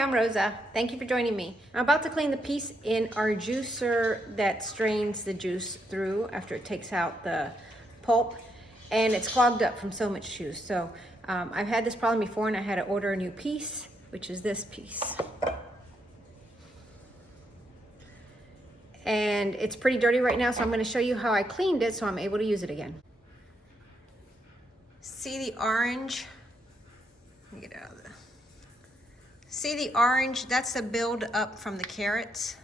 Hi, I'm Rosa. Thank you for joining me. I'm about to clean the piece in our juicer that strains the juice through after it takes out the pulp, and it's clogged up from so much juice. So I've had this problem before and I had to order a new piece, which is this piece. And it's pretty dirty right now, so I'm going to show you how I cleaned it so I'm able to use it again. See the orange? Let me get out of there. See the orange? That's the build up from the carrots.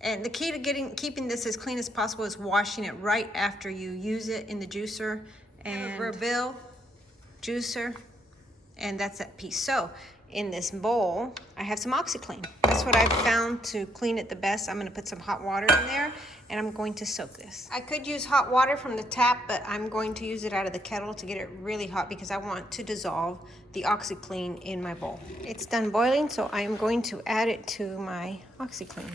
And the key to keeping this as clean as possible is washing it right after you use it in the juicer. And Breville juicer, and that's that piece. So in this bowl, I have some OxiClean. That's what I've found to clean it the best. I'm gonna put some hot water in there and I'm going to soak this. I could use hot water from the tap, but I'm going to use it out of the kettle to get it really hot because I want to dissolve the OxiClean in my bowl. It's done boiling, so I am going to add it to my OxiClean.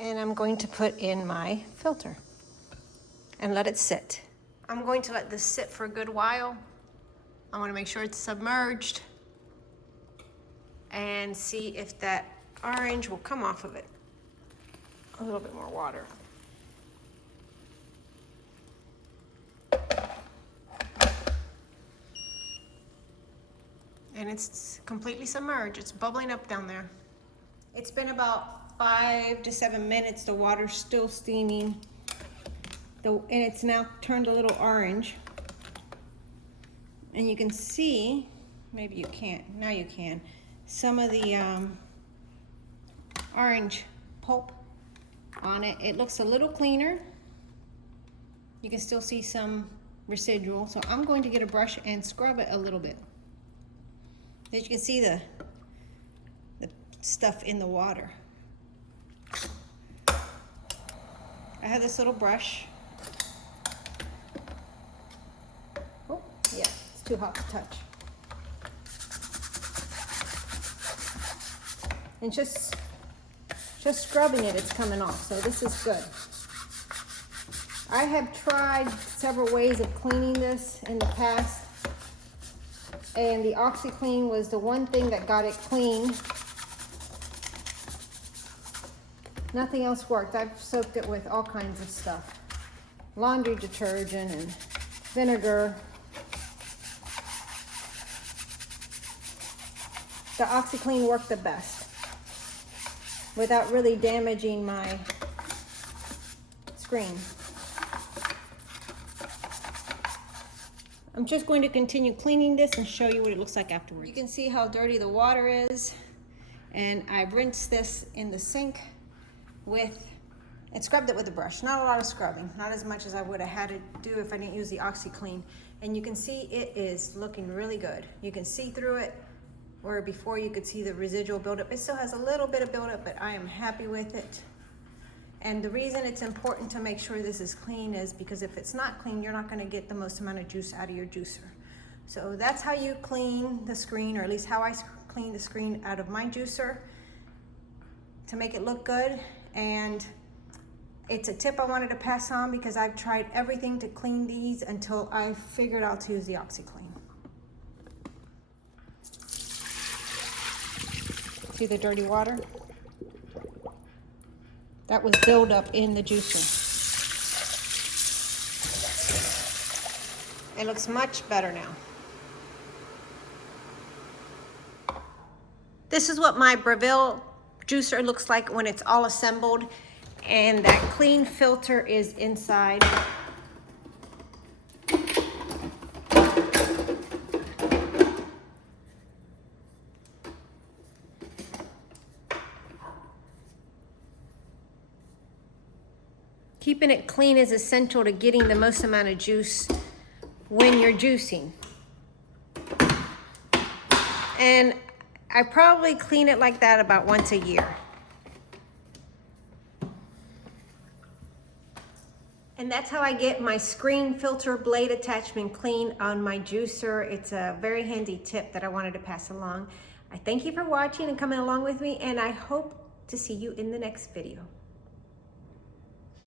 And I'm going to put in my filter and let it sit. I'm going to let this sit for a good while. I want to make sure it's submerged and see if that orange will come off of it. A little bit more water. And it's completely submerged. It's bubbling up down there. It's been about 5 to 7 minutes. The water's still steaming. And it's now turned a little orange. And you can see, maybe you can't, now you can, some of the orange pulp on it. It looks a little cleaner. You can still see some residual. So I'm going to get a brush and scrub it a little bit. As you can see the stuff in the water. I have this little brush. Oh, yeah, it's too hot to touch. And just scrubbing it, it's coming off, so this is good. I have tried several ways of cleaning this in the past, and the OxiClean was the one thing that got it clean. Nothing else worked. I've soaked it with all kinds of stuff. Laundry detergent and vinegar. The OxiClean worked the best without really damaging my screen. I'm just going to continue cleaning this and show you what it looks like afterwards. You can see how dirty the water is, and I rinsed this in the sink and scrubbed it with a brush. Not a lot of scrubbing, not as much as I would have had to do if I didn't use the OxiClean. And you can see it is looking really good. You can see through it, where before you could see the residual buildup. It still has a little bit of buildup, but I am happy with it. And the reason it's important to make sure this is clean is because if it's not clean, you're not gonna get the most amount of juice out of your juicer. So that's how you clean the screen, or at least how I clean the screen out of my juicer to make it look good. And it's a tip I wanted to pass on because I've tried everything to clean these until I figured out to use the OxiClean. See the dirty water? That was buildup in the juicer. It looks much better now. This is what my Breville juicer looks like when it's all assembled, and that clean filter is inside. Keeping it clean is essential to getting the most amount of juice when you're juicing. And I probably clean it like that about once a year. And that's how I get my screen filter blade attachment clean on my juicer. It's a very handy tip that I wanted to pass along. I thank you for watching and coming along with me, and I hope to see you in the next video.